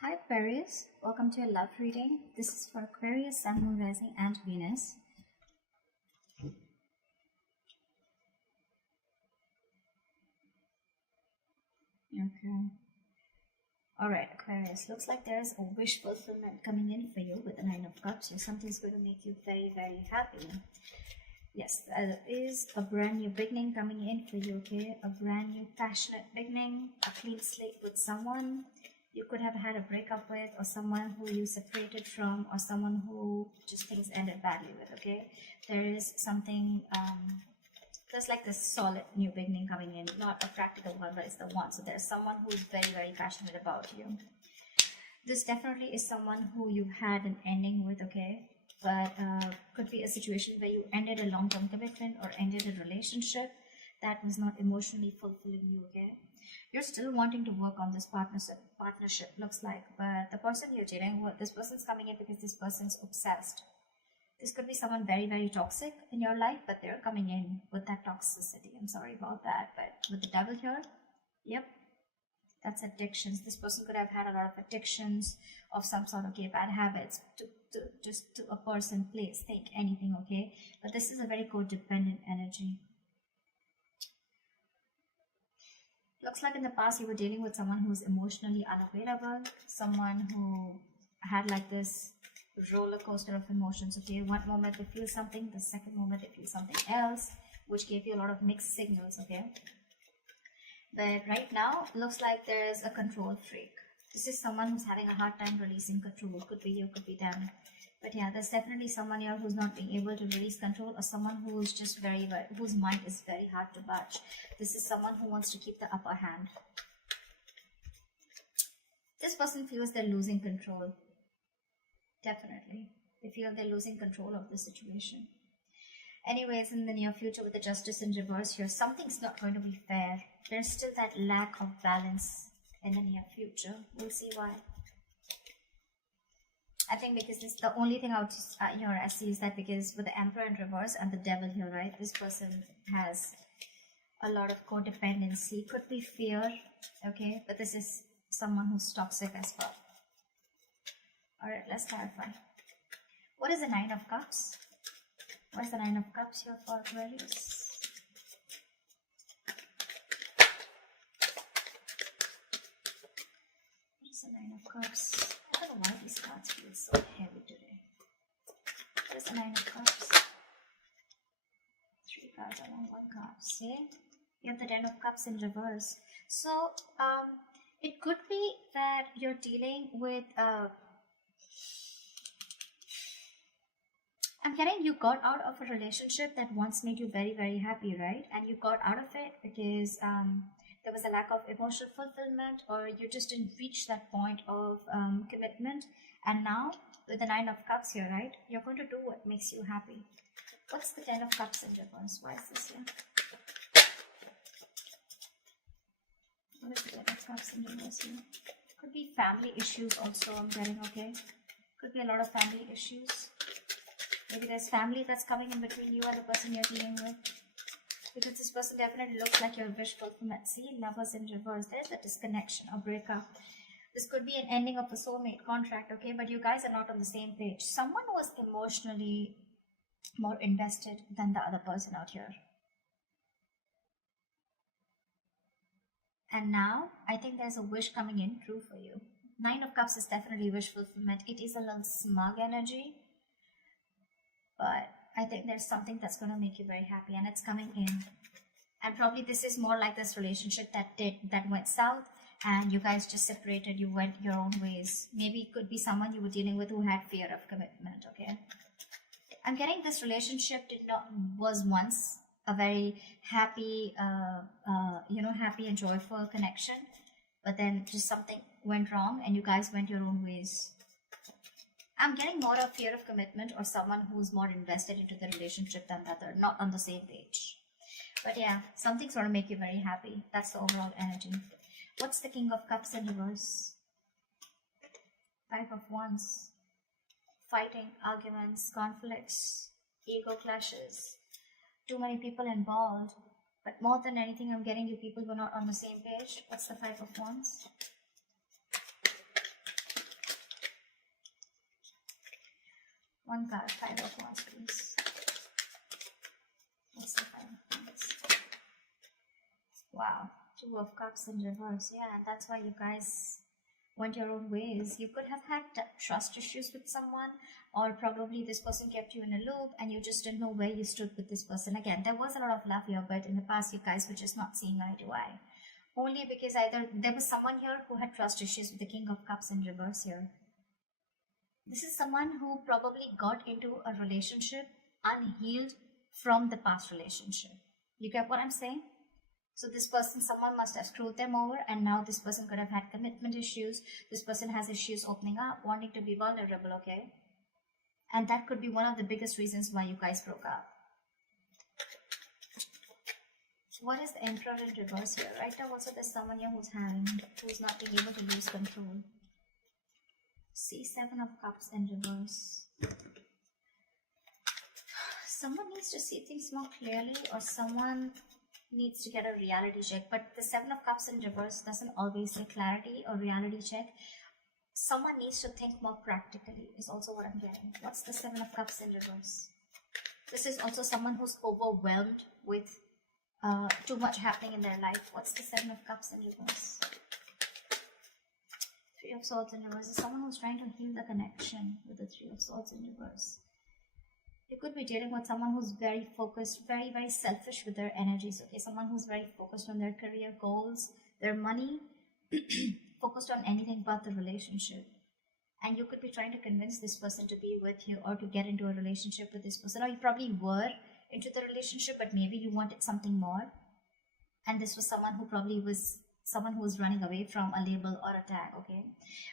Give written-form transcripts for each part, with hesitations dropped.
Hi Aquarius, welcome to your love reading. This is for Aquarius, Sun, Moon, Rising and Venus. Okay. Alright Aquarius, looks like there's a wish fulfillment coming in for you with the Nine of Cups. Something's going to make you very, very happy. Yes, there is a brand new beginning coming in for you, okay? A brand new passionate beginning, a clean slate with someone you could have had a breakup with, or someone who you separated from, or someone who just things ended badly with, okay? There is something, there's like this solid new beginning coming in, not a practical one, but it's the one. So there's someone who's very, very passionate about you. This definitely is someone who you had an ending with, okay? But could be a situation where you ended a long-term commitment or ended a relationship that was not emotionally fulfilling you, okay? You're still wanting to work on this partnership looks like, but the person you're dealing with, this person's coming in because this person's obsessed. This could be someone very, very toxic in your life, but they're coming in with that toxicity. I'm sorry about that, but with the devil here, yep, that's addictions. This person could have had a lot of addictions of some sort, okay, bad habits to a person, place, think, anything, okay? But this is a very codependent energy. Looks like in the past you were dealing with someone who's emotionally unavailable, someone who had like this roller coaster of emotions, okay? One moment they feel something, the second moment they feel something else, which gave you a lot of mixed signals, okay? But right now, looks like there's a control freak. This is someone who's having a hard time releasing control. Could be you, could be them. But yeah, there's definitely someone here who's not being able to release control, or someone who's just whose mind is very hard to budge. This is someone who wants to keep the upper hand. This person feels they're losing control. Definitely. They feel they're losing control of the situation. Anyways, in the near future with the Justice in reverse here, something's not going to be fair. There's still that lack of balance in the near future. We'll see why. I think because this, the only thing I would I see is that because with the Emperor in reverse and the Devil here, right, this person has a lot of codependency. Could be fear, okay, but this is someone who's toxic as well. Alright, let's clarify. What is the Nine of Cups? What is the Nine of Cups here for Aquarius? What is the Nine of Cups? I don't know why these cards feel so heavy today. What is the Nine of Cups? 3 cards along 1 card. See? You have the Ten of Cups in reverse. So, it could be that you're dealing with I'm getting you got out of a relationship that once made you very, very happy, right? And you got out of it because there was a lack of emotional fulfillment, or you just didn't reach that point of commitment. And now, with the Nine of Cups here, right? You're going to do what makes you happy. What's the Ten of Cups in reverse? Why is this here? What is the Ten of Cups in reverse here? Could be family issues also, I'm getting, okay? Could be a lot of family issues. Maybe there's family that's coming in between you and the person you're dealing with. Because this person definitely looks like your wish fulfillment. See, Lovers in reverse. There's a disconnection, a breakup. This could be an ending of a soulmate contract, okay? But you guys are not on the same page. Someone was emotionally more invested than the other person out here. And now, I think there's a wish coming in true for you. Nine of Cups is definitely wish fulfillment. It is a little smug energy. But I think there's something that's going to make you very happy, and it's coming in. And probably this is more like this relationship that went south, and you guys just separated, you went your own ways. Maybe it could be someone you were dealing with who had fear of commitment, okay? I'm getting this relationship was once a very happy, happy and joyful connection, but then just something went wrong and you guys went your own ways. I'm getting more of fear of commitment, or someone who's more invested into the relationship than the other, not on the same page. But yeah, something's going to make you very happy. That's the overall energy. What's the King of Cups in reverse? 5 of Wands. Fighting, arguments, conflicts, ego clashes. Too many people involved. But more than anything, I'm getting you people who are not on the same page. What's the 5 of Wands? One card, Five of Wands, please. What's the Five of Wands? Wow, Two of Cups in reverse. Yeah, and that's why you guys went your own ways. You could have had trust issues with someone, or probably this person kept you in a loop and you just didn't know where you stood with this person. Again, there was a lot of love here, but in the past you guys were just not seeing eye to eye. Only because either there was someone here who had trust issues with the King of Cups in reverse here. This is someone who probably got into a relationship unhealed from the past relationship. You get what I'm saying? So this person, someone must have screwed them over, and now this person could have had commitment issues. This person has issues opening up, wanting to be vulnerable, okay? And that could be one of the biggest reasons why you guys broke up. What is the Emperor in reverse here? Right now also there's someone here who's not being able to lose control. See, Seven of Cups in reverse. Someone needs to see things more clearly, or someone needs to get a reality check. But the Seven of Cups in reverse doesn't always say clarity or reality check. Someone needs to think more practically is also what I'm getting. What's the Seven of Cups in reverse? This is also someone who's overwhelmed with too much happening in their life. What's the Seven of Cups in reverse? Three of Swords in reverse is someone who's trying to heal the connection with the Three of Swords in reverse. You could be dealing with someone who's very focused, very, very selfish with their energies, okay? Someone who's very focused on their career goals, their money, focused on anything but the relationship. And you could be trying to convince this person to be with you or to get into a relationship with this person. Or you probably were into the relationship, but maybe you wanted something more. And this was someone who probably was someone who was running away from a label or a tag, okay?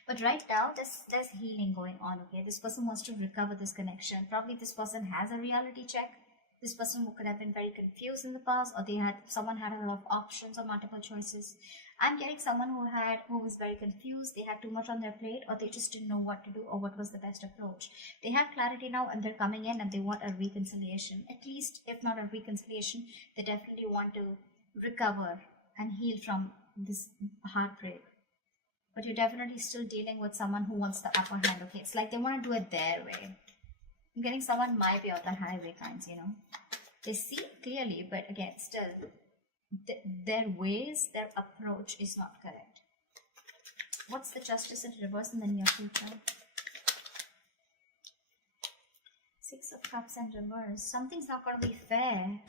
But right now, there's healing going on, okay? This person wants to recover this connection. Probably this person has a reality check. This person could have been very confused in the past, or someone had a lot of options or multiple choices. I'm getting someone who was very confused. They had too much on their plate, or they just didn't know what to do or what was the best approach. They have clarity now, and they're coming in and they want a reconciliation. At least, if not a reconciliation, they definitely want to recover and heal from this heartbreak. But you're definitely still dealing with someone who wants the upper hand, okay? It's like they want to do it their way. I'm getting someone my way or the highway kinds, you know. They see it clearly, but again, still, their ways, their approach is not correct. What's the Justice in reverse in the near future? Six of Cups in reverse. Something's not going to be fair.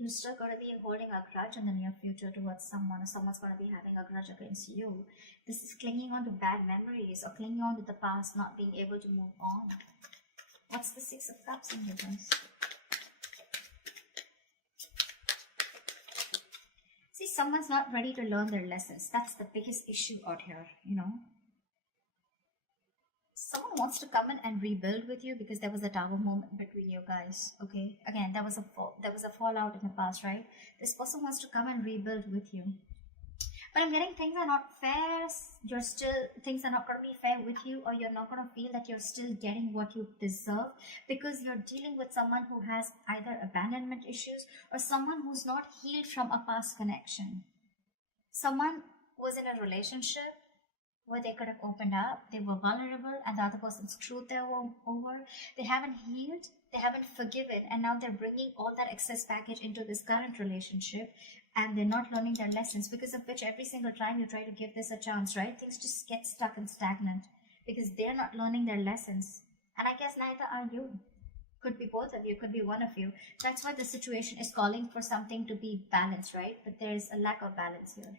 You're still going to be holding a grudge in the near future towards someone, or someone's going to be having a grudge against you. This is clinging on to bad memories or clinging on to the past, not being able to move on. What's the Six of Cups in reverse? See, someone's not ready to learn their lessons. That's the biggest issue out here, you know. Someone wants to come in and rebuild with you because there was a tower moment between you guys, okay? Again, there was a fallout in the past, right? This person wants to come and rebuild with you. But I'm getting things are not fair. Things are not going to be fair with you, or you're not going to feel that you're still getting what you deserve because you're dealing with someone who has either abandonment issues or someone who's not healed from a past connection. Someone was in a relationship where they could have opened up, they were vulnerable, and the other person screwed them over. They haven't healed, they haven't forgiven, and now they're bringing all that excess baggage into this current relationship, and they're not learning their lessons, because of which every single time you try to give this a chance, right, things just get stuck and stagnant, because they're not learning their lessons. And I guess neither are you. Could be both of you, could be one of you. That's why the situation is calling for something to be balanced, right? But there's a lack of balance here.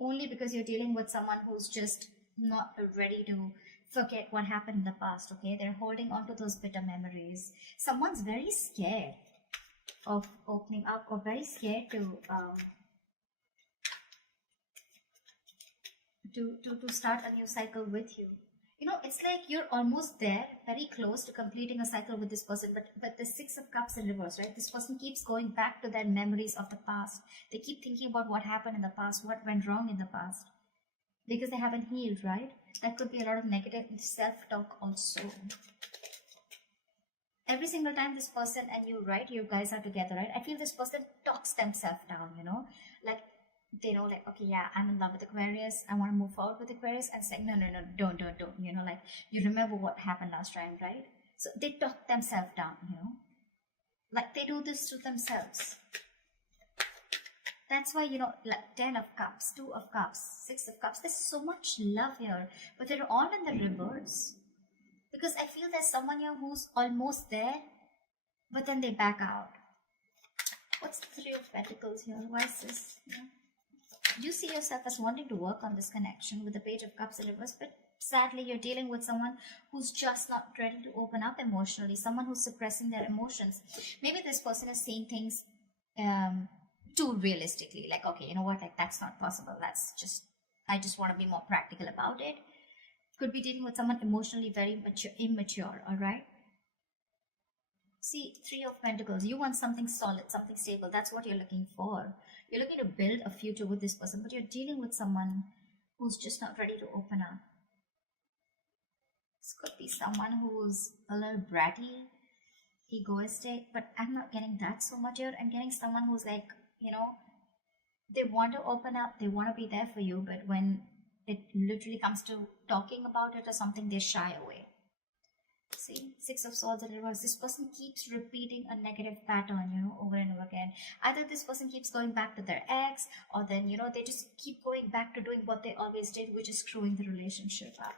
Only because you're dealing with someone who's just not ready to forget what happened in the past, okay? They're holding on to those bitter memories. Someone's very scared of opening up, or very scared to start a new cycle with you. You know, it's like you're almost there, very close to completing a cycle with this person, but the Six of Cups in reverse, right? This person keeps going back to their memories of the past. They keep thinking about what happened in the past, what went wrong in the past, because they haven't healed, right? That could be a lot of negative self-talk also. Every single time this person and you, right, you guys are together, right? I feel this person talks themselves down, you know, like they know like, okay, yeah, I'm in love with Aquarius, I want to move forward with Aquarius, and it's like, no, no, no, don't, you know, like, you remember what happened last time, right? So they talk themselves down, you know, like they do this to themselves. That's why, you know, like 10 of Cups, 2 of Cups, 6 of Cups, there's so much love here, but they're all in the reverse. Because I feel there's someone here who's almost there, but then they back out. What's the 3 of Pentacles here? Why is this? Yeah. You see yourself as wanting to work on this connection with the Page of Cups in reverse, but sadly you're dealing with someone who's just not ready to open up emotionally, someone who's suppressing their emotions. Maybe this person is seeing things too realistically, like, okay, you know what, like, that's not possible, I just want to be more practical about it. Could be dealing with someone emotionally very immature, all right? See, 3 of Pentacles, you want something solid, something stable. That's what you're looking for. You're looking to build a future with this person, but you're dealing with someone who's just not ready to open up. This could be someone who's a little bratty, egoistic, but I'm not getting that so much here. I'm getting someone who's like, you know, they want to open up, they want to be there for you, but when it literally comes to talking about it or something, they shy away. See, 6 of Swords in reverse. This person keeps repeating a negative pattern, you know, over and over again. Either this person keeps going back to their ex, or then, you know, they just keep going back to doing what they always did, which is screwing the relationship up.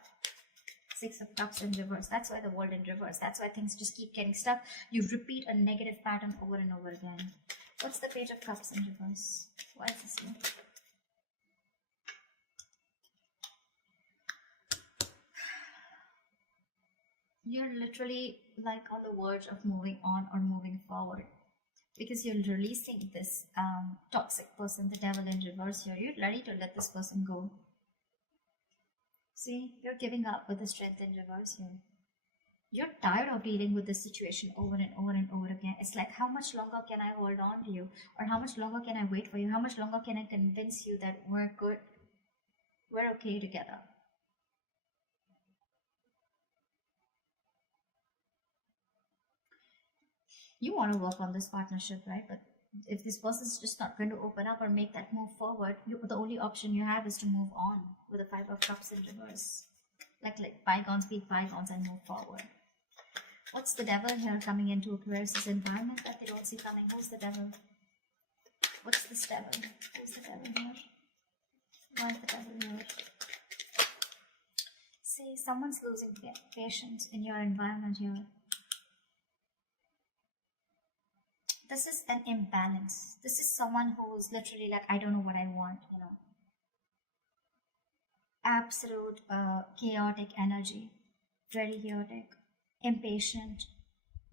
6 of Cups in reverse. That's why the World in reverse. That's why things just keep getting stuck. You repeat a negative pattern over and over again. What's the Page of Cups in reverse? Why is this here? You're literally like on the verge of moving on or moving forward, because you're releasing this toxic person, the Devil in reverse here. You're ready to let this person go. See, you're giving up with the Strength in reverse here. You're tired of dealing with this situation over and over and over again. It's like, how much longer can I hold on to you? Or how much longer can I wait for you? How much longer can I convince you that we're good, we're okay together? You want to work on this partnership, right? But if this person's just not going to open up or make that move forward, the only option you have is to move on with the 5 of Cups in reverse. Like bygones be bygones and move forward. What's the Devil here coming into Aquarius' environment that they don't see coming? Who's the Devil? What's this Devil? Who's the Devil here? Why is the Devil here? See, someone's losing patience in your environment here. This is an imbalance. This is someone who's literally like, I don't know what I want, you know. Absolute chaotic energy. Very chaotic. Impatient.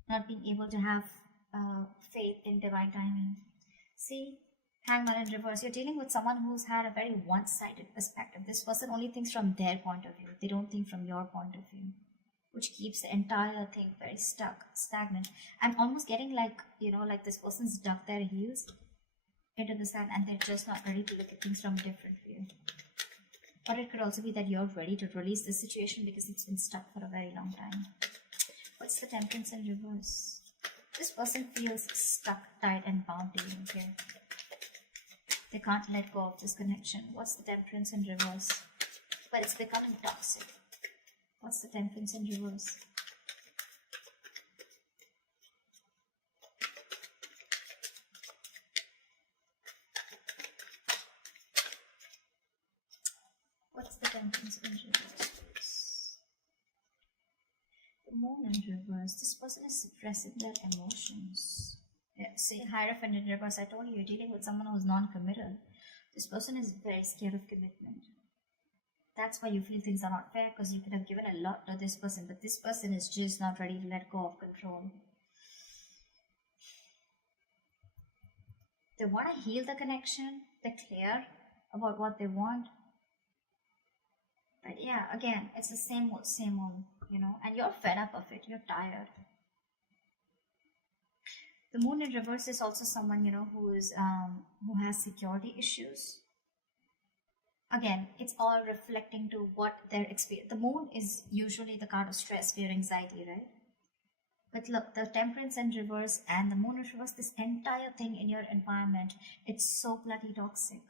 Not being able to have faith in divine timing. See, Hangman in reverse. You're dealing with someone who's had a very one-sided perspective. This person only thinks from their point of view. They don't think from your point of view, which keeps the entire thing very stuck, stagnant. I'm almost getting like, you know, like this person's dug their heels into the sand and they're just not ready to look at things from a different view. Or it could also be that you're ready to release the situation because it's been stuck for a very long time. What's the Temperance in reverse? This person feels stuck, tied and bound to you, okay? They can't let go of this connection. What's the Temperance in reverse? But it's becoming toxic. What's the Temperance in reverse? What's the Temperance in reverse? The Moon in reverse. This person is suppressing their emotions. Yeah, see, Hierophant in reverse. I told you, you're dealing with someone who's non-committal. This person is very scared of commitment. That's why you feel things are not fair, because you could have given a lot to this person, but this person is just not ready to let go of control. They want to heal the connection. They're clear about what they want. But yeah, again, it's the same old, you know, and you're fed up of it. You're tired. The Moon in reverse is also someone, you know, who has security issues. Again, it's all reflecting to what their experience. The Moon is usually the card of stress, fear, anxiety, right? But look, the Temperance in reverse and the Moon in reverse, this entire thing in your environment, it's so bloody toxic.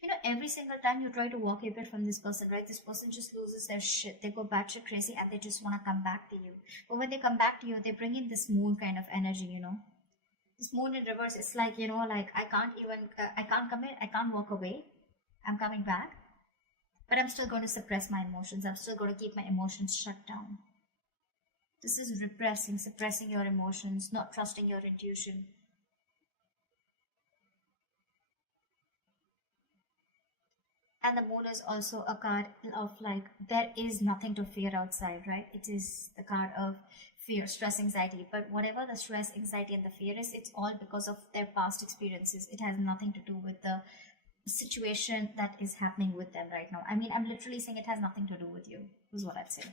You know, every single time you try to walk away from this person, right, this person just loses their shit. They go batshit crazy and they just want to come back to you. But when they come back to you, they bring in this moon kind of energy, you know. This moon in reverse, it's like, you know, like I can't commit, I can't walk away. I'm coming back. But I'm still going to suppress my emotions. I'm still going to keep my emotions shut down. This is repressing, suppressing your emotions, not trusting your intuition. And the moon is also a card of like, there is nothing to fear outside, right? It is the card of fear, stress, anxiety. But whatever the stress, anxiety, and the fear is, it's all because of their past experiences. It has nothing to do with the situation that is happening with them right now. I mean, I'm literally saying it has nothing to do with you, is what I'd say.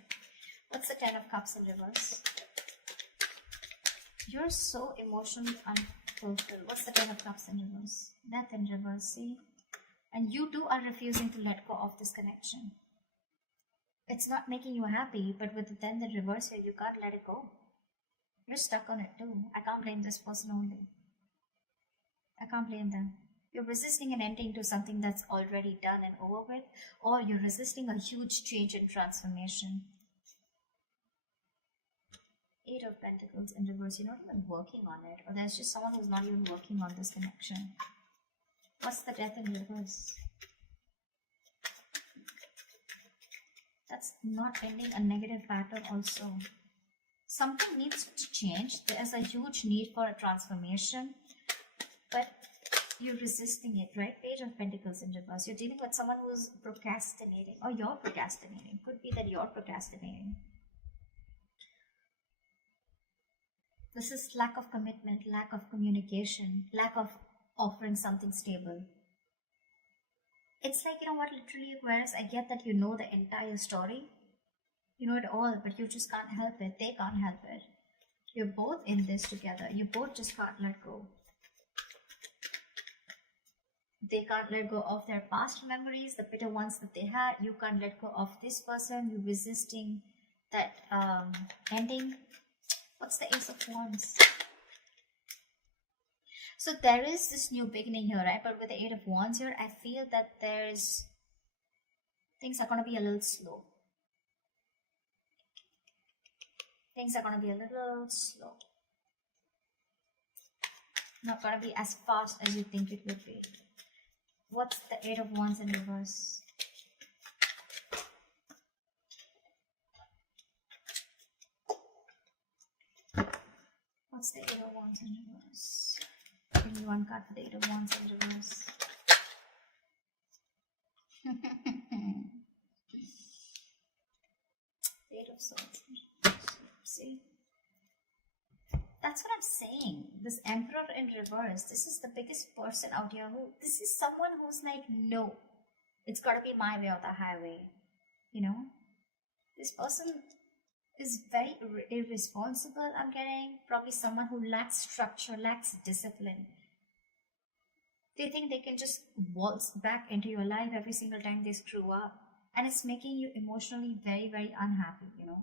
What's the Ten of Cups in reverse? You're so emotionally unfulfilled. What's the Ten of Cups in reverse? Death in reverse, see? And you too are refusing to let go of this connection. It's not making you happy, but with the 10 in reverse here, you can't let it go. You're stuck on it too. I can't blame this person only. I can't blame them. You're resisting an ending to something that's already done and over with, or you're resisting a huge change and transformation. 8 of Pentacles in reverse. You're not even working on it, or there's just someone who's not even working on this connection. What's the Death in reverse? That's not ending a negative pattern also. Something needs to change. There's a huge need for a transformation, but you're resisting it, right? Page of Pentacles in reverse. You're dealing with someone who's procrastinating, or you're procrastinating. Could be that you're procrastinating. This is lack of commitment, lack of communication, lack of offering something stable. It's like, you know what, literally, whereas I get that you know the entire story, you know it all, but you just can't help it. They can't help it. You're both in this together. You both just can't let go. They can't let go of their past memories, the bitter ones that they had. You can't let go of this person. You're resisting that ending. What's the Ace of Wands? So there is this new beginning here, right? But with the 8 of Wands here, I feel that things are going to be a little slow. Things are going to be a little slow. Not going to be as fast as you think it would be. What's the 8 of Wands in reverse? What's the 8 of Wands in reverse? Give me one card for the 8 of Wands in reverse. The 8 of Swords. See? That's what I'm saying. This Emperor in reverse. This is the biggest person out here this is someone who's like, no, it's gotta be my way or the highway. You know? This person is very irresponsible, I'm getting. Probably someone who lacks structure, lacks discipline. They think they can just waltz back into your life every single time they screw up. And it's making you emotionally very, very unhappy, you know.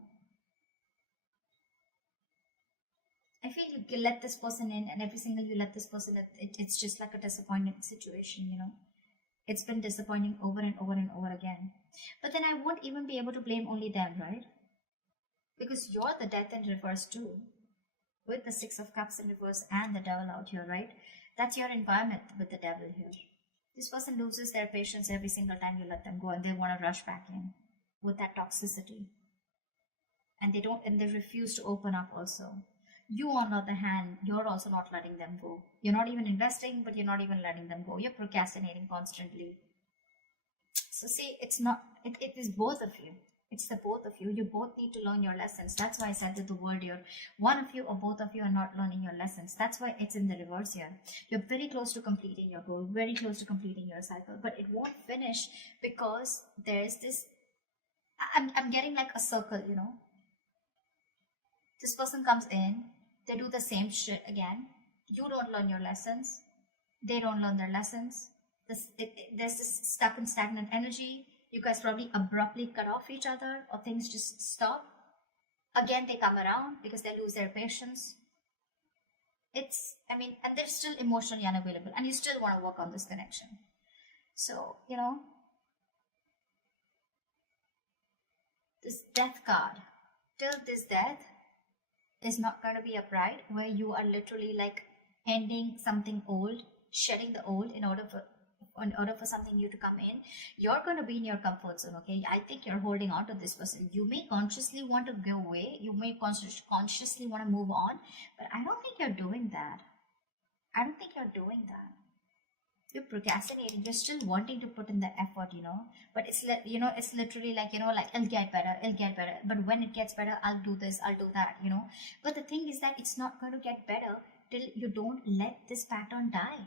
I feel you let this person in, and every single you let this person in, it's just like a disappointing situation, you know. It's been disappointing over and over and over again. But then I won't even be able to blame only them, right? Because you're the Death in reverse too. With the 6 of Cups in reverse and the Devil out here, right? That's your environment with the Devil here. This person loses their patience every single time you let them go, and they want to rush back in with that toxicity. And they refuse to open up also. You, on the other hand, you're also not letting them go. You're not even investing, but you're not even letting them go. You're procrastinating constantly. So see, it is both of you. It's the both of you. You both need to learn your lessons. That's why I said that the word here. One of you or both of you are not learning your lessons. That's why it's in the reverse here. You're very close to completing your goal, very close to completing your cycle, but it won't finish because there's this, I'm getting like a circle, you know. This person comes in, they do the same shit again. You don't learn your lessons. They don't learn their lessons. There's this stuck and stagnant energy. You guys probably abruptly cut off each other, or things just stop. Again, they come around because they lose their patience. And they're still emotionally unavailable, and you still want to work on this connection. So, this death card, till this death is not going to be a bride where you are literally like ending something old, shedding the old in order for something new to come in. You're going to be in your comfort zone. Okay, I think you're holding on to this person. You may consciously want to go away, you may consciously want to move on, but I don't think you're doing that. You're procrastinating. You're still wanting to put in the effort, but it's it's literally like, like, it'll get better, but when it gets better, I'll do this, I'll do that, but the thing is that it's not going to get better till you don't let this pattern die.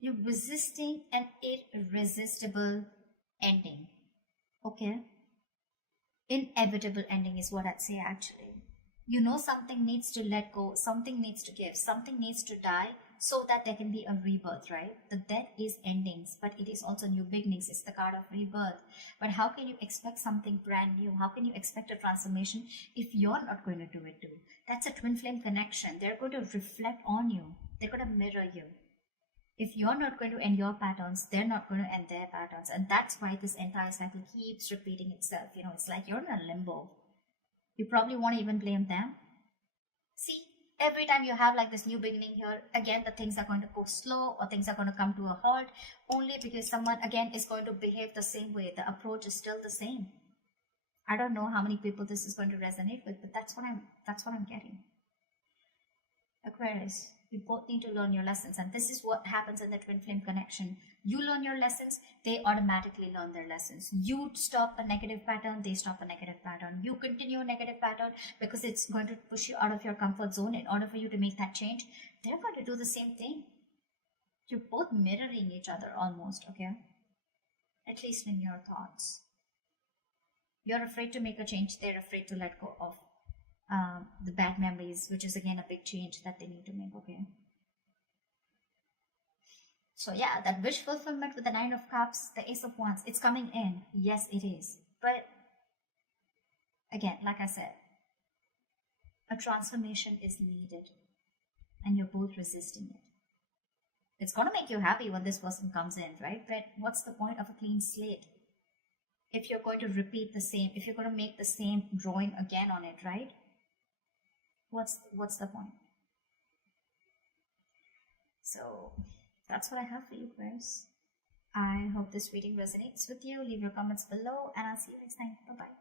You're resisting an irresistible ending. Okay, inevitable ending is what I'd say. Actually, something needs to let go, something needs to give, something needs to die, so that there can be a rebirth, right? The death is endings, but it is also new beginnings. It's the card of rebirth. But how can you expect something brand new? How can you expect a transformation if you're not going to do it too? That's a twin flame connection. They're going to reflect on you, they're going to mirror you. If you're not going to end your patterns, they're not going to end their patterns. And that's why this entire cycle keeps repeating itself. It's like you're in a limbo. You probably want to even blame them. See, every time you have like this new beginning here, again, the things are going to go slow, or things are going to come to a halt, only because someone again is going to behave the same way. The approach is still the same. I don't know how many people this is going to resonate with, but that's what I'm getting. Aquarius, you both need to learn your lessons, and this is what happens in the twin flame connection. You learn your lessons, they automatically learn their lessons. You stop a negative pattern, they stop a negative pattern. You continue a negative pattern because it's going to push you out of your comfort zone. In order for you to make that change, they're going to do the same thing. You're both mirroring each other almost, okay? At least in your thoughts. You're afraid to make a change, they're afraid to let go of the bad memories, which is again a big change that they need to make, okay? So yeah, that wish fulfillment with the 9 of Cups, the Ace of Wands, it's coming in. Yes, it is. But again, like I said, a transformation is needed, and you're both resisting it. It's going to make you happy when this person comes in, right? But what's the point of a clean slate if you're going to repeat the same, if you're going to make the same drawing again on it, right? What's the point? So that's what I have for you, Chris. I hope this reading resonates with you. Leave your comments below, and I'll see you next time. Bye bye.